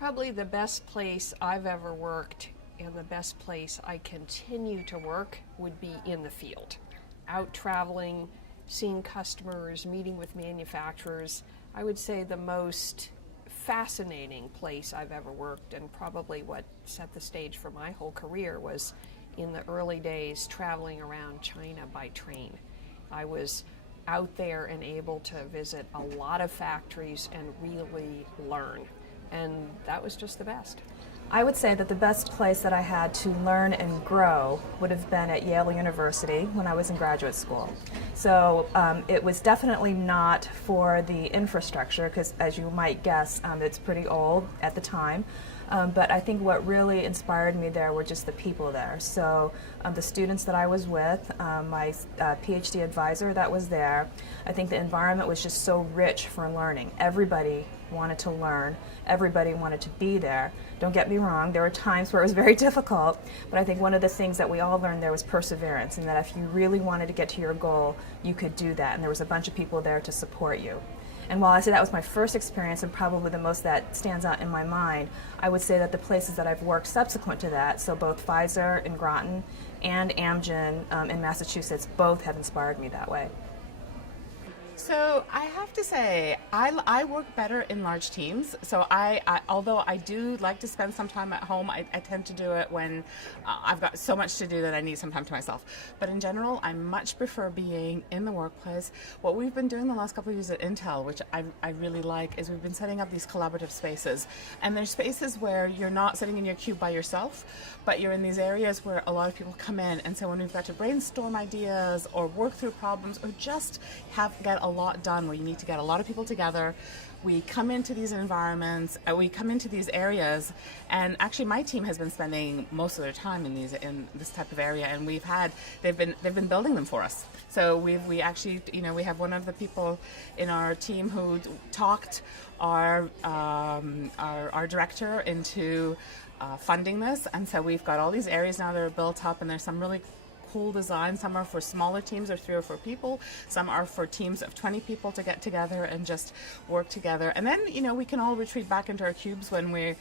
Probably the best place I've ever worked and the best place I continue to work would be in the field. Out traveling, seeing customers, meeting with manufacturers. I would say the most fascinating place I've ever worked, and probably what set the stage for my whole career, was in the early days traveling around China by train. I was out there and able to visit a lot of factories and really learn. And that was just the best. I would say that the best place that I had to learn and grow would have been at Yale University when I was in graduate school. So it was definitely not for the infrastructure, because as you might guess, it's pretty old at the time. But I think what really inspired me there were just the people there. So the students that I was with, my PhD advisor that was there, I think the environment was just so rich for learning. Everybody wanted to learn. Everybody wanted to be there. Don't get me wrong, there were times where it was very difficult, but I think one of the things that we all learned there was perseverance, and that if you really wanted to get to your goal, you could do that, and there was a bunch of people there to support you. And while I say that was my first experience and probably the most that stands out in my mind, I would say that the places that I've worked subsequent to that, so both Pfizer in Groton and Amgen in Massachusetts, both have inspired me that way. So I have to say, I work better in large teams. So although I do like to spend some time at home, I tend to do it when I've got so much to do that I need some time to myself. But in general, I much prefer being in the workplace. What we've been doing the last couple of years at Intel, which I really like, is we've been setting up these collaborative spaces. And there's spaces where you're not sitting in your cube by yourself, but you're in these areas where a lot of people come in. And so when we've got to brainstorm ideas or work through problems or just get a lot done, where you need to get a lot of people together, we come into these environments, we come into these areas, and actually my team has been spending most of their time in this type of area, and they've been building them for us. So we actually, we have one of the people in our team who talked our director into funding this, and so we've got all these areas now that are built up, and there's some really cool designs. Some are for smaller teams of 3 or 4 people. Some are for teams of 20 people to get together and just work together. And then, we can all retreat back into our cubes when we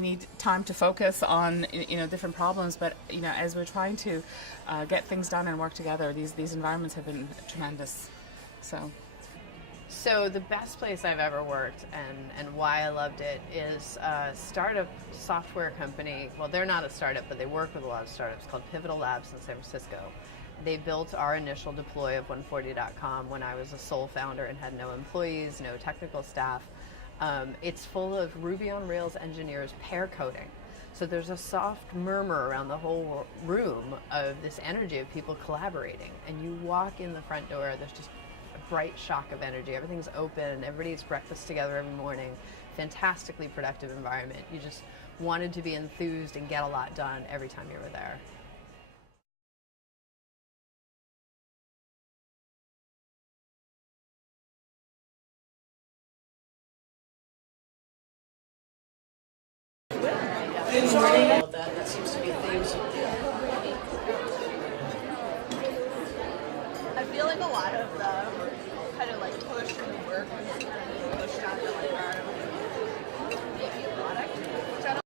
need time to focus on, different problems. But, as we're trying to get things done and work together, these environments have been tremendous. So the best place I've ever worked and why I loved it is a startup software company. Well, they're not a startup, but they work with a lot of startups, called Pivotal Labs in San Francisco. They built our initial deploy of 140.com when I was a sole founder and had no employees, no technical staff. It's full of Ruby on Rails engineers pair coding. So there's a soft murmur around the whole room of this energy of people collaborating. And you walk in the front door, there's just bright shock of energy. Everything's open. Everybody eats breakfast together every morning. Fantastically productive environment. You just wanted to be enthused and get a lot done every time you were there. That seems to be themes. I feel like a lot of the kind of like push and work